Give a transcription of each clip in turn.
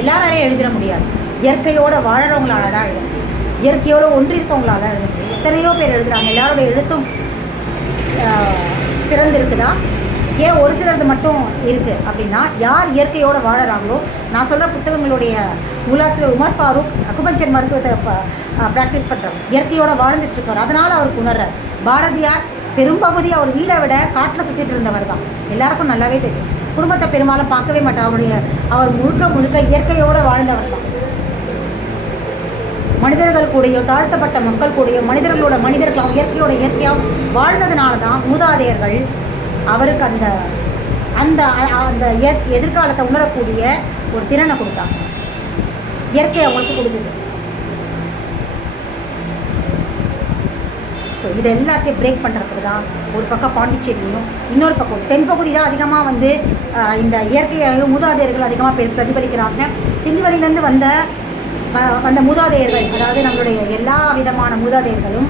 எல்லாராலையும் எழுதிட முடியாது. இயற்கையோட வாழறவங்களால தான் எழுத முடியும். இயற்கையோட ஒன்றி இருக்கவங்களால எழுத முடியும். எத்தனையோ பேர் எழுதுறாங்க. எல்லாரோட எழுத்தும் ஆஹ், சிறந்திருக்குதா? ஏன் ஒரு சிலது மட்டும் இருக்குது அப்படின்னா யார் இயற்கையோட வாழறாங்களோ நான் சொல்கிற புத்தகங்களுடைய நூலாசிரியர் உமர் ஃபாரூக் அக்குபஞ்சர் மருத்துவத்தை ப்ராக்டிஸ் பண்ணுறவர் இயற்கையோட வாழ்ந்துட்டு இருக்கார் அதனால் அவருக்கு உணர்றார். பாரதியார் பெரும்பகுதி அவர் வீடை விட காட்டில் சுற்றிட்டு இருந்தவர் தான். எல்லாருக்கும் நல்லாவே தெரியும். குடும்பத்தை பெரும்பாலும் பார்க்கவே மாட்டார். அவருடைய அவர் முழுக்க முழுக்க இயற்கையோடு வாழ்ந்தவர் தான். மனிதர்கள் கூடயோ தாழ்த்தப்பட்ட மக்கள் கூடயோ மனிதர்களோட மனிதர்களும் இயற்கையோட இயற்கையாகவும் வாழ்ந்ததுனால தான் மூதாதையர்கள் அவருக்கு அந்த அந்த அந்த எதிர்காலத்தை உணரக்கூடிய ஒரு திறனை கொடுத்தாங்க. இயற்கை அவங்களுக்கு கொடுக்குது ஸோ இது எல்லாத்தையும் பிரேக் பண்ணுறதுக்கு தான் ஒரு பக்கம் பாண்டிச்சேரியும் இன்னொரு பக்கம் தென்பகுதி தான் அதிகமாக வந்து இந்த இயற்கையாக மூதாதையர்கள் அதிகமாக பெ பிரதிபலிக்கிறாங்க. சிந்துவெளியிலேருந்து வந்த வந்த மூதாதையர்கள் அதாவது நம்மளுடைய எல்லா விதமான மூதாதையர்களும்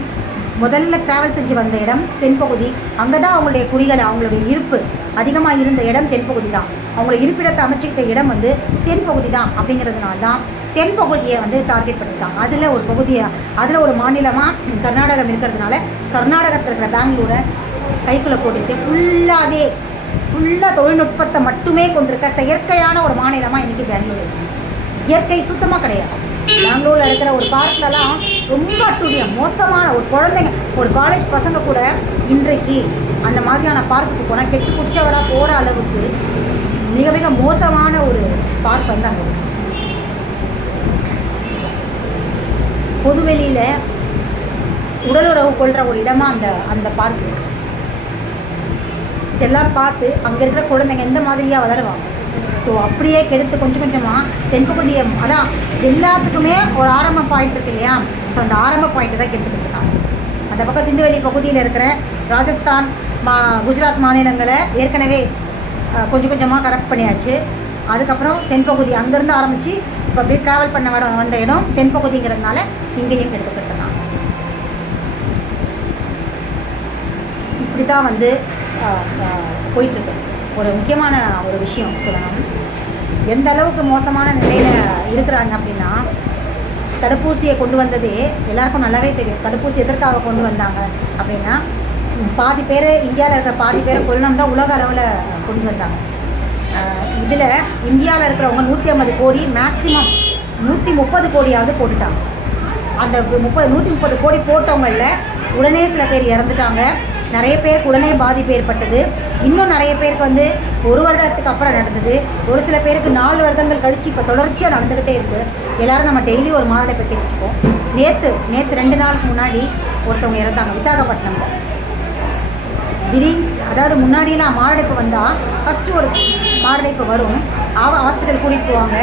முதல்ல ட்ராவல் செஞ்சு வந்த இடம் தென்பகுதி. அங்கே தான் அவங்களுடைய குறிகள் அவங்களுடைய இருப்பு அதிகமாக இருந்த இடம் தென்பகுதி தான். அவங்களுடைய இருப்பிடத்தை அமைச்சிக்கிட்ட இடம் வந்து தென்பகுதி தான் அப்படிங்கிறதுனால தான் தென்பகுதியை வந்து டார்கெட் பண்ணியிருக்காங்க. அதில் ஒரு பகுதியை அதில் ஒரு மாநிலமாக கர்நாடகம் இருக்கிறதுனால கர்நாடகத்தில் இருக்கிற பெங்களூரை கைக்குள்ளே போட்டுட்டு ஃபுல்லாகவே ஃபுல்லாக தொழில்நுட்பத்தை மட்டுமே கொண்டிருக்க செயற்கையான ஒரு மாநிலமாக இன்றைக்கி பெங்களூர் இயற்கை சுத்தமாக கிடையாது. பெங்களூரில் இருக்கிற ஒரு பார்க்லலாம் ரொம்ப அட்டுடைய மோசமான ஒரு குழந்தைங்க ஒரு காலேஜ் பசங்க கூட இன்றைக்கு அந்த மாதிரியான பார்க்குக்கு போனால் கெட்டு குடிச்சவடா போகிற அளவுக்கு மிக மிக மோசமான ஒரு பார்க் வந்து அங்கே பொதுவெளியில் உடலுறவு கொள்கிற ஒரு இடமா அந்த அந்த பார்க் இருக்கு. இதெல்லாம் பார்த்து அங்கே இருக்கிற குழந்தைங்க எந்த மாதிரியாக வளருவாங்க? ஸோ அப்படியே கெடுத்து கொஞ்சம் கொஞ்சமாக தென்பகுதியை அதான் எல்லாத்துக்குமே ஒரு ஆரம்ப பாயிண்ட் இருக்கு இல்லையா? ஸோ அந்த ஆரம்ப பாயிண்ட் தான் கெடுத்துக்கிட்டு இருக்காங்க அந்த பக்கம் சிந்துவெளி பகுதியில் இருக்கிற ராஜஸ்தான் மா குஜராத் மாநிலங்களை ஏற்கனவே கொஞ்சம் கொஞ்சமாக கரெக்ட் பண்ணியாச்சு. அதுக்கப்புறம் தென்பகுதி அங்கேருந்து ஆரம்பித்து இப்போ அப்படியே ட்ராவல் பண்ண வட வந்த இடம் தென்பகுதிங்கிறதுனால இங்கேயும் கெடுத்துக்கிட்டு இப்படி தான் வந்து போயிட்டுருக்கு. ஒரு முக்கியமான ஒரு விஷயம் சொல்லணும். எந்த அளவுக்கு மோசமான நிலையில் இருக்கிறாங்க அப்படின்னா தடுப்பூசியை கொண்டு வந்ததே எல்லாருக்கும் நல்லாவே தெரியும். தடுப்பூசி எதற்காக கொண்டு வந்தாங்க அப்படின்னா பாதி பேர் இந்தியாவில் இருக்கிற பாதி பேரை கொல்லணும் தான் உலக அளவில் கொண்டு வந்தாங்க. இதில் இந்தியாவில் இருக்கிறவங்க நூற்றி ஐம்பது கோடி மேக்ஸிமம் நூற்றி முப்பது கோடியாவது போட்டுட்டாங்க. அந்த முப்பது நூற்றி முப்பது கோடி போட்டவங்களில் உடனே சில பேர் இறந்துட்டாங்க. நிறைய பேருக்கு உடனே பாதிப்பு ஏற்பட்டது. இன்னும் நிறைய பேருக்கு வந்து ஒரு வருடத்துக்கு அப்புறம் நடந்தது. ஒரு சில பேருக்கு நாலு வருடங்கள் கழித்து இப்போ தொடர்ச்சியாக நடந்துக்கிட்டே இருக்குது எல்லாரும் நம்ம டெய்லி ஒரு மாரடைப்பை கேட்டுருக்கோம் நேற்று நேற்று ரெண்டு நாளுக்கு முன்னாடி ஒருத்தவங்க இறந்தாங்க விசாகப்பட்டினம்ல. திடீர்னு அதாவது முன்னாடியெல்லாம் மாரடைப்பு வந்தால் ஃபஸ்ட்டு ஒரு மாரடைப்பு வரும். அவ ஹாஸ்பிட்டல் கூட்டிகிட்டு போவாங்க.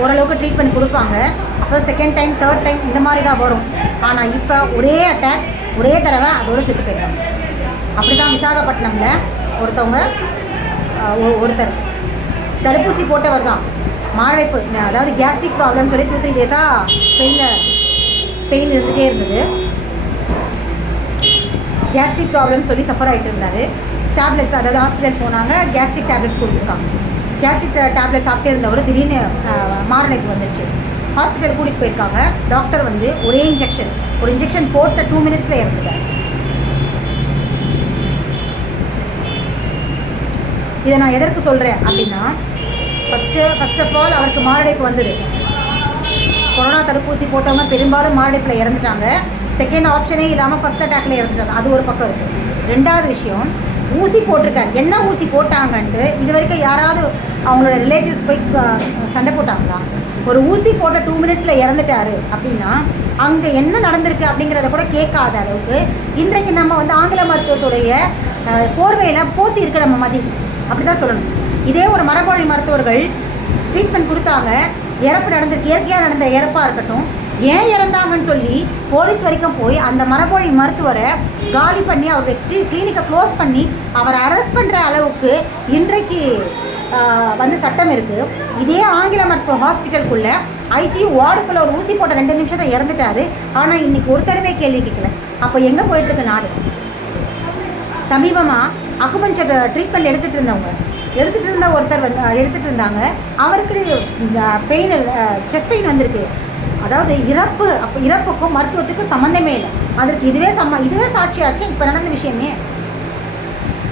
ஓரளவுக்கு ட்ரீட்மெண்ட் கொடுப்பாங்க. அப்புறம் செகண்ட் டைம் தேர்ட் டைம் இந்த மாதிரி தான் வரும். ஆனால் இப்போ ஒரே அட்டாக் ஒரே தடவை அதோடு செத்து போயிடுறாங்க. அப்படி தான் விசாகப்பட்டினமில் ஒருத்தவங்க ஒருத்தர். தடுப்பூசி போட்டவர் தான். மாரடைப்பு அதாவது கேஸ்ட்ரிக் ப்ராப்ளம்னு சொல்லி டூ த்ரீ டேஸாக பெயினில் பெயின் இருந்துகிட்டே இருந்தது. கேஸ்ட்ரிக் ப்ராப்ளம் சொல்லி சஃபர் ஆகிட்டு இருந்தார். டேப்லெட்ஸ் அதாவது ஹாஸ்பிட்டல் போனாங்க கேஸ்ட்ரிக் டேப்லெட்ஸ் கொடுத்துருக்காங்க. கேஸ்ட்ரிக் டேப்லெட் சாப்பிட்டே இருந்தவர் திடீர்னு மாரடைப்பு வந்துருச்சு. ஹாஸ்பிட்டல் கூட்டிகிட்டு போயிருக்காங்க. டாக்டர் வந்து ஒரே இன்ஜெக்ஷன் ஒரு இன்ஜெக்ஷன் போட்ட டூ மினிட்ஸில் இறந்துட்டார். இதை நான் எதற்கு சொல்கிறேன் அப்படின்னா ஃபஸ்ட்டு ஃபஸ்ட் ஆஃப் ஆல் அவருக்கு மாரடைப்பு வந்தது. கொரோனா தடுப்பூசி போட்டவங்க பெரும்பாலும் மாரடைப்பில் இறந்துட்டாங்க. செகண்ட் ஆப்ஷனே இல்லாமல் ஃபஸ்ட் அட்டாக்ல இறந்துட்டாங்க. அது ஒரு பக்கம் இருக்குது ரெண்டாவது விஷயம் ஊசி போட்டிருக்காரு. என்ன ஊசி போட்டாங்கன்ட்டு இது வரைக்கும் யாராவது அவங்களோட ரிலேட்டிவ்ஸ் போய் சண்டை போட்டாங்களா? ஒரு ஊசி போட்ட டூ மினிட்ஸில் இறந்துட்டாரு அப்படின்னா அங்கே என்ன நடந்திருக்கு அப்படிங்கிறத கூட கேட்காத அளவுக்கு இன்றைக்கு நம்ம வந்து ஆங்கில மருத்துவத்துடைய போர்வையில் போத்தி இருக்க நம்ம மதி. அப்படி தான் சொல்லணும். இதே ஒரு மரபொழி மருத்துவர்கள் ட்ரீட்மெண்ட் கொடுத்தாங்க. இறப்பு நடந்திருக்கு. இயற்கையாக நடந்த இறப்பாக இருக்கட்டும். ஏன் இறந்தாங்கன்னு சொல்லி போலீஸ் வரைக்கும் போய் அந்த மரபொழி மருத்துவரை காலி பண்ணி அவருடைய கிளினிக்கை க்ளோஸ் பண்ணி அவரை அரெஸ்ட் பண்ணுற அளவுக்கு இன்றைக்கு வந்து சட்டம் இருக்குது இதே ஆங்கில மருத்துவ ஹாஸ்பிட்டலுக்குள்ள ஐசியூ வார்டுக்குள்ள ஒரு ஊசி போட்ட ரெண்டு நிமிஷம் தான் இறந்துட்டாரு. ஆனால் இன்னைக்கு ஒருத்தரவே கேள்வி கேட்கல. அப்போ எங்கே போயிட்டு இருக்கு நாடு? சமீபமாக அக்குபஞ்சர் ட்ரீட்மெண்ட் எடுத்துகிட்டு இருந்தவங்க எடுத்துகிட்டு இருந்த ஒருத்தர் வந்து எடுத்துகிட்டு இருந்தாங்க. அவருக்கு பெயின் செஸ்ட் பெயின் வந்திருக்கு. அதாவது இறப்பு அப்போ இறப்புக்கும் மருத்துவத்துக்கும் சம்மந்தமே இல்லை. அதற்கு இதுவே சம்ம இதுவே சாட்சியாச்சு இப்போ நடந்த விஷயமே.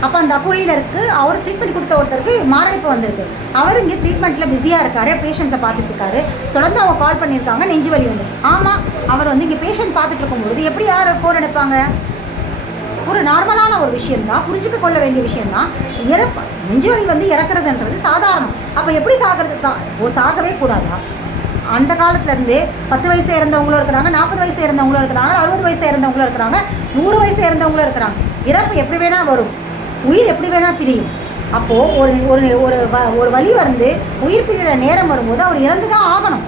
அப்போ அந்த அக்குயிலருக்கு அவர் ட்ரீட்மெண்ட் கொடுத்த ஒருத்தருக்கு மாரடைப்பு வந்திருக்கு. அவர் இங்கே ட்ரீட்மெண்ட்டில் பிஸியாக இருக்காரு பேஷண்ட்ஸை பார்த்துட்டு இருக்காரு. தொடர்ந்து அவங்க கால் பண்ணியிருக்காங்க நெஞ்சு வலி வந்து. ஆமாம் அவர் வந்து இங்கே பேஷண்ட் பார்த்துட்டு இருக்கும்பொழுது எப்படி யார் ஃபோன் எடுப்பாங்க? ஒரு நார்மலான ஒரு விஷயம் தான் புரிஞ்சுக்க கொள்ள வேண்டிய விஷயம் தான் இறப்பு நெஞ்சு வலி வந்து இறக்குறதுன்றது சாதாரணம். அப்போ எப்படி சாகிறது? சா ஓ சாகவே கூடாதா? அந்த காலத்துலேருந்து பத்து வயசு இறந்தவங்களும் இருக்கிறாங்க நாற்பது வயசு இறந்தவங்களும் இருக்கிறாங்க அறுபது வயசு இறந்தவங்களும் இருக்கிறாங்க நூறு வயசு இறந்தவங்களும் இருக்கிறாங்க. இறப்பு எப்படி வேணால் வரும். உயிர் எப்படி வேணால் பிரியும். அப்போது ஒரு ஒரு ஒரு வ- ஒரு வழி வந்து உயிர் பிரிகிற நேரம் வரும்போது அவர் இறந்து தான் ஆகணும்.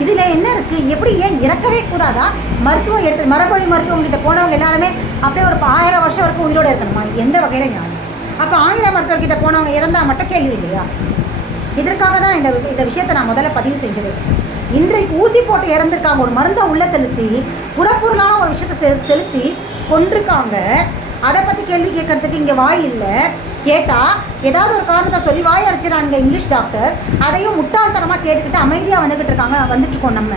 இதில் என்ன இருக்குது எப்படி ஏன் இறக்கவே கூடாதா? மருத்துவம் எடுத்து மரபொழி மருத்துவங்கிட்ட போனவங்க எல்லாருமே அப்படியே ஒரு ஆயிரம் வருஷம் வரைக்கும் உயிரோடு இருக்கணுமா? எந்த வகையில் ஞானம்? அப்போ ஆங்கில மருத்துவர்கிட்ட போனவங்க இறந்தால் மட்டும் கேள்வி இல்லையா? இதற்காக தான் இந்த இந்த விஷயத்தை நான் முதல்ல பதிவு செஞ்சது. இன்றைக்கு ஊசி போட்டு இறந்துருக்காங்க ஒரு மருந்தை உள்ளே செலுத்தி புறப்பொருளான ஒரு விஷயத்தை செ செலுத்தி கொண்டிருக்காங்க. அதை பற்றி கேள்வி கேட்கறதுக்கு இங்கே வாய் இல்லை. கேட்டால் ஏதாவது ஒரு காரணத்தை சொல்லி வாய் அடிச்சிடறாங்க இங்கிலீஷ் டாக்டர்ஸ். அதையும் முட்டாள்தனமாக கேட்டுக்கிட்டு அமைதியாக வந்துக்கிட்டு இருக்காங்க. வந்துட்டுருக்கோம் நம்ம.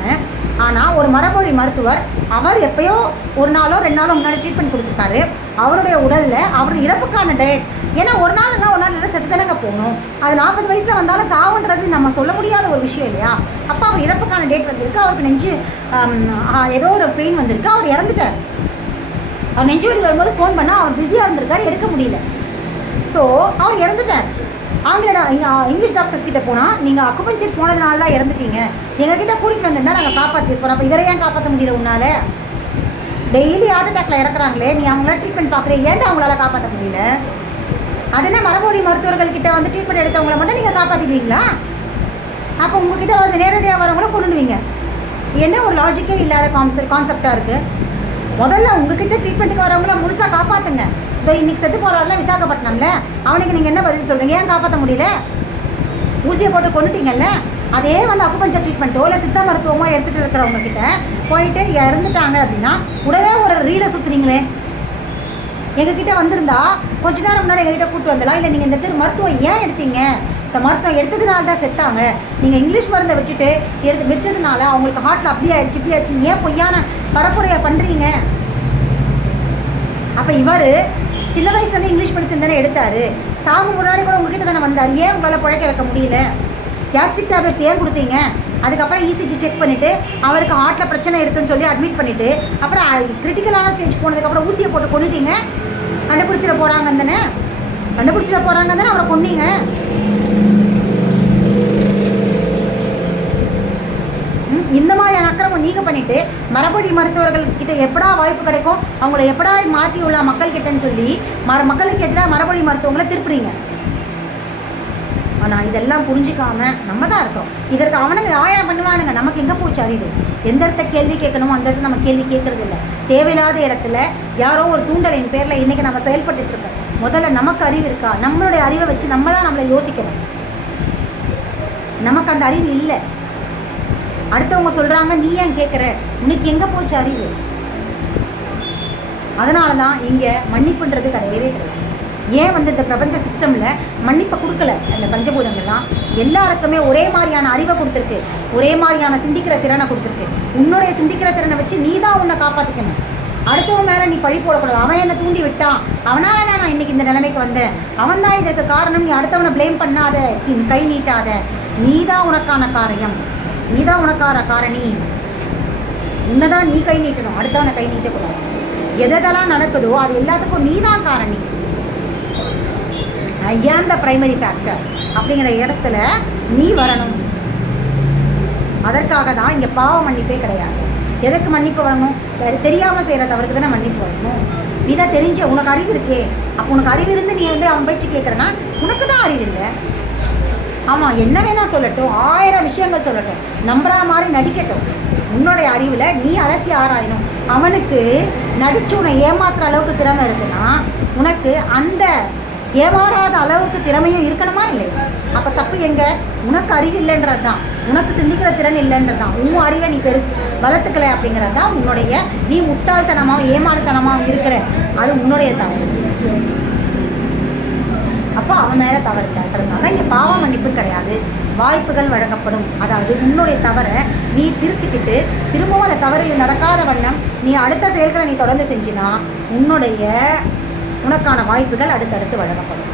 ஆனால் ஒரு மரபொழி மருத்துவர் அவர் எப்பயோ ஒரு நாளோ ரெண்டு நாளோ முன்னாடி ட்ரீட்மெண்ட் கொடுத்துருக்காரு. அவருடைய உடலில் அவர் இறப்புக்கான டயட் ஏன்னா ஒரு நாள் என்ன ஒரு நாள் இல்லை செத்துதானங்க போகணும். அது நாற்பது வயசில் வந்தாலும் சாவுன்றது நம்ம சொல்ல முடியாத ஒரு விஷயம் இல்லையா? அப்போ அவர் இறப்புக்கான டேட் வந்திருக்கு. அவருக்கு நெஞ்சு ஏதோ ஒரு பெயின் வந்திருக்கு. அவர் இறந்துட்டார். அவர் நெஞ்சு வலி வரும்போது ஃபோன் பண்ணால் அவர் பிஸியாக இருந்திருக்காரு எடுக்க முடியல. ஸோ அவர் இறந்துட்டார். ஆங்கிலடா இங்கே இங்கிலீஷ் டாக்டர்ஸ் கிட்ட போனால் நீங்கள் அக்குபஞ்சர் போனதுனால தான் இறந்துட்டீங்க. எங்ககிட்ட கூட்டிகிட்டு வந்திருந்தா நாங்கள் காப்பாற்றிருப்போம் அப்போ இவரை ஏன் காப்பாற்ற முடியல உன்னால? டெய்லி ஹார்ட் அட்டாக்ல இறக்குறாங்களே நீ அவங்கள ட்ரீட்மெண்ட் பார்க்குறீங்க ஏன்டா அவங்களால காப்பாற்ற முடியல? அது என்ன மரபொழி மருத்துவர்கள் கிட்ட வந்து ட்ரீட்மெண்ட் எடுத்தவங்கள மட்டும் நீங்கள் காப்பாற்றிடுவீங்களா அப்போ உங்ககிட்ட வந்து நேரடியாக வரவங்கள கொண்டுடுவீங்க என்ன ஒரு லாஜிக்கே இல்லாத கான்செப்ட் கான்செப்டாக இருக்குது முதல்ல உங்ககிட்ட ட்ரீட்மெண்ட்டுக்கு வரவங்கள முழுசாக காப்பாற்றுங்க இதோ இன்னைக்கு செத்து போகிறாள்ல விசாகப்பட்டினம்ல அவனுக்கு நீங்கள் என்ன பதில் சொல்கிறீங்க ஏன் காப்பாற்ற முடியல? ஊசியை போட்டு கொண்டுட்டீங்கல்ல அதே வந்து அக்குபஞ்சர் ட்ரீட்மெண்ட்டோ இல்லை சித்த மருத்துவமோ எடுத்துகிட்டு இருக்கிறவங்க கிட்ட போயிட்டு இறந்துட்டாங்க அப்படின்னா உடனே ஒரு ரீலை சுற்றுறீங்களே எங்ககிட்ட வந்திருந்தா கொஞ்ச நேரம் முன்னாடி எங்ககிட்ட கூட்டு வந்தலாம் இல்லை நீங்கள் இந்த திரு மருத்துவம் ஏன் எடுத்தீங்க? இந்த மருத்துவம் எடுத்ததுனால தான் செத்தாங்க. நீங்கள் இங்கிலீஷ் மருந்தை விட்டுட்டு எடுத்து விட்டதுனால அவங்களுக்கு ஹார்ட்டில் அப்படியே ஆயிடுச்சு இப்படி ஆயிடுச்சு. ஏன் பொய்யான பரப்புரையை பண்ணுறீங்க அப்போ இவர் சின்ன வயசுலேருந்து இங்கிலீஷ் மெடிசன் தானே சாமி சாகும் முன்னாடி கூட உங்ககிட்ட தானே வந்தார். ஏன் உங்களால் பிழைக்க வைக்க முடியல? கேஸ்ட்ரிக் டேப்லெட்ஸ் ஏன் கொடுத்தீங்க? அதுக்கப்புறம் இசிஜி செக் பண்ணிவிட்டு அவருக்கு ஹார்ட்டில் பிரச்சனை இருக்குன்னு சொல்லி அட்மிட் பண்ணிவிட்டு அப்புறம் கிரிட்டிக்கலான ஸ்டேஜ் போனதுக்கப்புறம் ஊசியை போட்டு கொண்டுட்டீங்க கண்டுபிடிச்சிட போகிறாங்க தானே? கண்டுபிடிச்சிட போகிறாங்க தானே அவரை கொன்னீங்க? ம், இந்த மாதிரியான அக்கிரமம் நீங்க பண்ணிட்டு மரபடி மருத்துவர்கள் கிட்ட எப்படா வாய்ப்பு கிடைக்கும்? அவங்கள எப்படா மாற்றி உள்ள மக்கள் கிட்டன்னு சொல்லி மர மக்களுக்கு எதிராக மரபடி மருத்துவங்களை திருப்புறீங்க. ஆனால் இதெல்லாம் புரிஞ்சுக்காம நம்ம தான் இருக்கோம். இதற்கு அவனுங்க ஆயிரம் பண்ணுவானுங்க. நமக்கு எங்கே போச்சு அறிவு? எந்த இடத்த கேள்வி கேட்கணுமோ அந்த இடத்துல நம்ம கேள்வி கேட்கறது இல்லை தேவையில்லாத இடத்துல யாரோ ஒரு தூண்டலின் பேரில் இன்றைக்கி நம்ம செயல்பட்டுட்டு இருக்கோம். முதல்ல நமக்கு அறிவு இருக்கா? நம்மளுடைய அறிவை வச்சு நம்ம தான் நம்மளை யோசிக்கணும். நமக்கு அந்த அறிவு இல்லை. அடுத்தவங்க சொல்கிறாங்க நீ ஏன் கேட்குற? உனக்கு எங்கே போச்சு அறிவு? அதனால தான் இங்கே மன்னிப்புன்றது கிடையவே கிடையாது. ஏன் வந்து இந்த பிரபஞ்ச சிஸ்டமில் மன்னிப்பை கொடுக்கல? அந்த பஞ்சபூதங்கள்லாம் எல்லாருக்குமே ஒரே மாதிரியான அறிவை கொடுத்துருக்கு. ஒரே மாதிரியான சிந்திக்கிற திறனை கொடுத்துருக்கு. உன்னுடைய சிந்திக்கிற திறனை வச்சு நீ தான் உன்னை காப்பாற்றிக்கணும் அடுத்தவன் மேலே நீ பழி போடக்கூடாது. அவன் என்னை தூண்டி விட்டான். அவனால் தான் நான் இன்னைக்கு இந்த நிலைமைக்கு வந்தேன். அவன் தான் இதற்கு காரணம். நீ அடுத்தவனை ப்ளேம் பண்ணாத. நீ கை நீட்டாத. நீ தான் உனக்கான காரியம். நீ தான் உனக்கான காரணி. உன்னை தான் நீ கை நீட்டணும். அடுத்தவனை கை நீட்டக்கூடாது. எதெல்லாம் நடக்குதோ அது எல்லாத்துக்கும் நீ தான் காரணி. ஐயாந்த ஆம் த பிரைமரி ஃபேக்டர் அப்படிங்கிற இடத்துல நீ வரணும். அதற்காக தான் இங்கே பாவ மன்னிப்பே கிடையாது. எதற்கு மன்னிப்பு வரணும்? தெரியாமல் செய்கிற தவறுக்கு தானே மன்னிப்பு வரணும். நீ தான் தெரிஞ்ச உனக்கு அறிவு இருக்கே. அப்போ உனக்கு அறிவு இருந்து நீ வந்து அவன் பேச்சு கேட்குறனா உனக்கு தான் அறிவு இல்லை. ஆமாம் என்ன வேணால் சொல்லட்டும். ஆயிரம் விஷயங்கள் சொல்லட்டும். நம்புற மாதிரி நடிக்கட்டும். உன்னுடைய அறிவில் நீ அலசி ஆராயணும். அவனுக்கு நடித்து உன்னை ஏமாத்துற அளவுக்கு திறமை இருக்குன்னா உனக்கு அந்த ஏமாறாத அளவுக்கு திறமையும் இருக்கணுமா இல்லை அப்போ தப்பு எங்க? உனக்கு அறிவு இல்லைன்றது தான் உனக்கு சிந்திக்கிற திறன் இல்லைன்றது தான் உன் அறிவை நீ பெரு வளர்த்துக்கல அப்படிங்கிறது தான் உன்னுடைய நீ முட்டாள்தனமாகவும் ஏமாறுத்தனமாக இருக்கிற. அது உன்னுடைய தவறு. அப்போ அவன் மேலே தவறு இருக்கிறதுனால இங்கே பாவ மன்னிப்பு கிடையாது. வாய்ப்புகள் வழங்கப்படும். அதாவது உன்னுடைய தவறை நீ திருத்திக்கிட்டு திரும்பவும் அந்த தவறு நடக்காத வண்ணம் நீ அடுத்த செயல்களை நீ தொடர்ந்து செஞ்சினா உன்னுடைய உனக்கான வாய்ப்புகள் அடுத்தடுத்து வழங்கப்படும்.